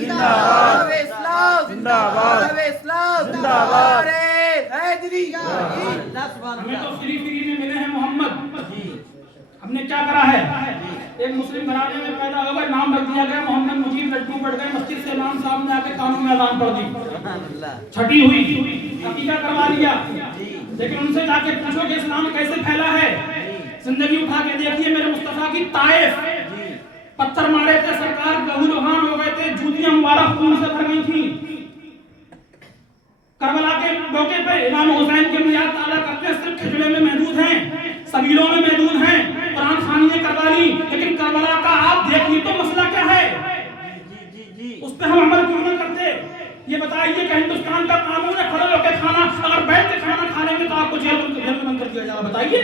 जिंदाबाद जिंदाबाद जिंदाबाद। हमें तो फ्री में मिले हैं मोहम्मद। हमने क्या करा है? एक मुस्लिम घराने में पैदा हो गए, नाम रख दिया गया मोहम्मद मुजीब, लड्डू पड़ गए, मस्जिद से इमाम साहब ने आके कानून में अज़ान पढ़ दी, छठी हुई, अकीदा करवा लिया। लेकिन उनसे जाके पूछो कि इस्लाम कैसे फैला है। जिंदगी उठा के देखिए मेरे मुस्तफा की ताइफ, पत्थर मारे थे, सरकार लहूलुहान हो गए थे, जूतियां मुबारक खून से भर गई थी। करबला के मौके पे इमाम हुसैन के मियाद ताला करते सिर्फ खिजड़े में महदूद हैं, सबीलों में महदूद हैं, कुरान खानी ने करवा ली। लेकिन करबला का आप देखिए तो मसला क्या है, उस पे हम अमल क्यों नहीं करते? ये बताइए कि हिंदुस्तान का कानून है खड़े होकर खाना, अगर बैठ के खाना खा लेंगे तो आपको जेल में बंद कर दिया जाएगा। बताइए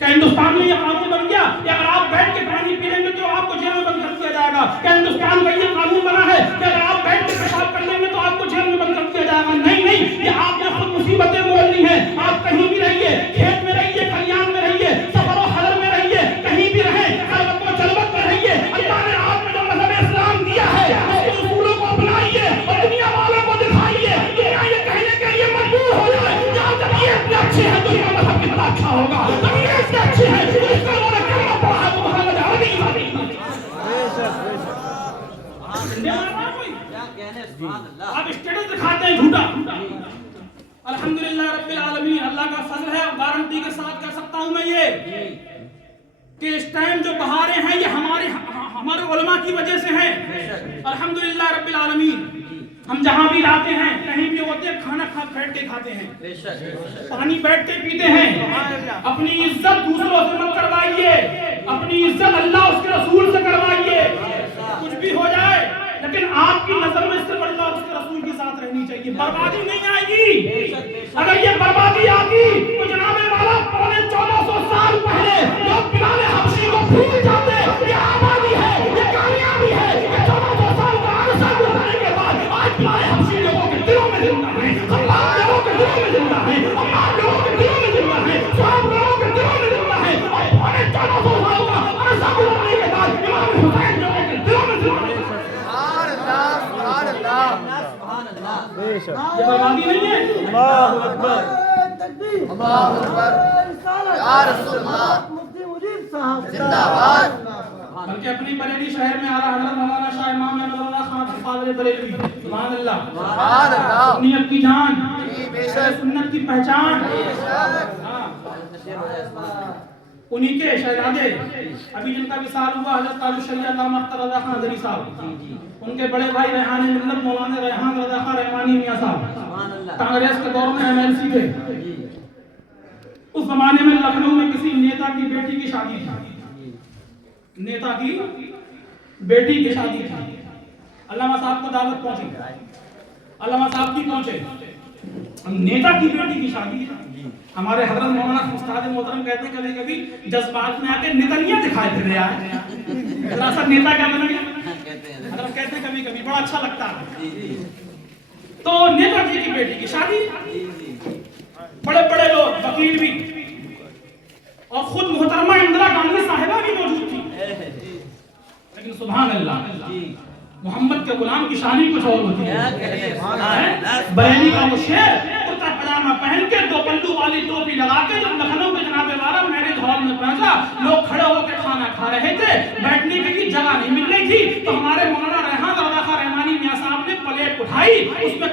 क्या हिंदुस्तान में ये कानून बन गया? या अगर आप बैठ के पानी पी लेंगे तो आपको जेल में बंद कर दिया जाएगा? क्या हिंदुस्तान में ये कानून बना है कि अगर आप बैठ के पेशाब कर लेंगे तो आपको जेल में बंद कर दिया जाएगा? नहीं नहीं, ये आपने खुद मुसीबतें मोलनी है। आप कहीं भी रहिए, खेत में रहिए, खलियान में रहिए, सफर और हदर में रहिए, कहीं भी रहे, खलवत व जलवत में रहिए, अल्लाह ने आपको जो मज़हब इस्लाम दिया है उसके उसूलों को अपनाइए और दुनिया वालों को दिखाइए। दुनिया ये कहने के लिए मजबूर हो जाए जहाँ तक ये इतने अच्छे हैं तो इनका मज़हब कितना अच्छा होगा, तब ये इतने अच्छे हैं तो इसका उन्होंने कलमा पढ़ा है तो मोहम्मद अरबी की बात आप स्टेटस दिखाते हैं झूठा। अल्हम्दुलिल्लाह रब्बिल आलमीन, अल्लाह का फजल है। गारंटी के साथ कह सकता हूं मैं ये कि इस टाइम जो बहारें हैं ये हमारे उलमा की वजह से हैं। अल्हम्दुलिल्लाह रब्बिल आलमीन, हम जहां भी जाते हैं, कहीं भी होते हैं, खाना बैठ के खाते हैं, पानी बैठ के पीते हैं। अपनी इज्जत दूसरों से मत करवाइए, अपनी इज्जत अल्लाह उसके रसूल से करवाइए। कुछ भी हो जाए लेकिन आपकी नजर में सिर्फ अल्लाह और उसके रसूल के साथ रहनी चाहिए। बर्बादी नहीं आएगी। अगर ये बर्बादी आती तो जनाबे वाला 1400 साल पहले लोग बिलाल हबशी को भूल जाते। ये आबादी है, ये कामयाबी है, ये 1400 साल का अरसा गुजरने के बाद आज बिलाल हबशी लोगों के दिलों में जिंदा है, अल्लाह लोगों के दिलों में जिंदा है, अल्लाह लोगों के दिलों में जिंदा है, सब लोगों के दिलों में जिंदा है। और 1400 साल का अरसा गुजरने के बाद इमाम हुसैन लोगों के दिलों में जिंदा है। ये बर्बादी नहीं है। अल्लाहु अकबर, अल्लाहु अकबर, या रसूल अल्लाह, मुफ्ती मुजीब साहब जिंदाबाद। बल्कि अपनी बरेली शहर में आला हजरत मौलाना शाह इमाम अहमदुल्लाह खान फादर बरेलवी, सुभान अल्लाह, सुभान अल्लाह, सुन्नियत की जान, जी बेशक, सुन्नत की पहचान। उन्हीं के शहजादे अभी जिनका विसाल हुआ हजरत तालु शरीयत अल्लामा अख्तर रज़ा खान अदरी साहब, उनके बड़े भाई रेहान मिल्लत मौलाना रेहान रज़ा खान रहमानी मियां साहब कांग्रेस के दौर में एमएलसी थे। उस जमाने में लखनऊ में किसी नेता की बेटी की शादी थी, नेता की बेटी की शादी थी। अल्लामा साहब को दावत पहुंची, अल्लामा साहब की पहुंचे, नेता की बेटी की शादी। हमारे हजरत मौलाना उस्ताद मोहतरम कहते हैं कभी कभी जज्बात में आके नितनिया दिखाई दे रहा है, जरा सा नेता क्या बन गया कहते हैं कभी कभी, बड़ा अच्छा लगता है। तो नेताजी की बेटी की शादी, बड़े बड़े लोग, वकील भी, और खुद मोहतरमा इंदिरा गांधी साहिबा भी मौजूद थी। लेकिन सुभान अल्लाह, मोहम्मद के गुलाम की शानी कुछ और होती है। बरेली का वो शेर कुर्ता पजामा पहन के दो पल्लू वाली टोपी लगा के जब लखनऊ के जनाबे वाला मैरिज हॉल में पहुंचा, लोग खड़े होकर खाना खा रहे थे, बैठने की जगह नहीं मिल रही थी। तो हमारे मौलाना रेहान रज़ा खान रहमानी मियां साहब ने प्लेट उठाई, उसमें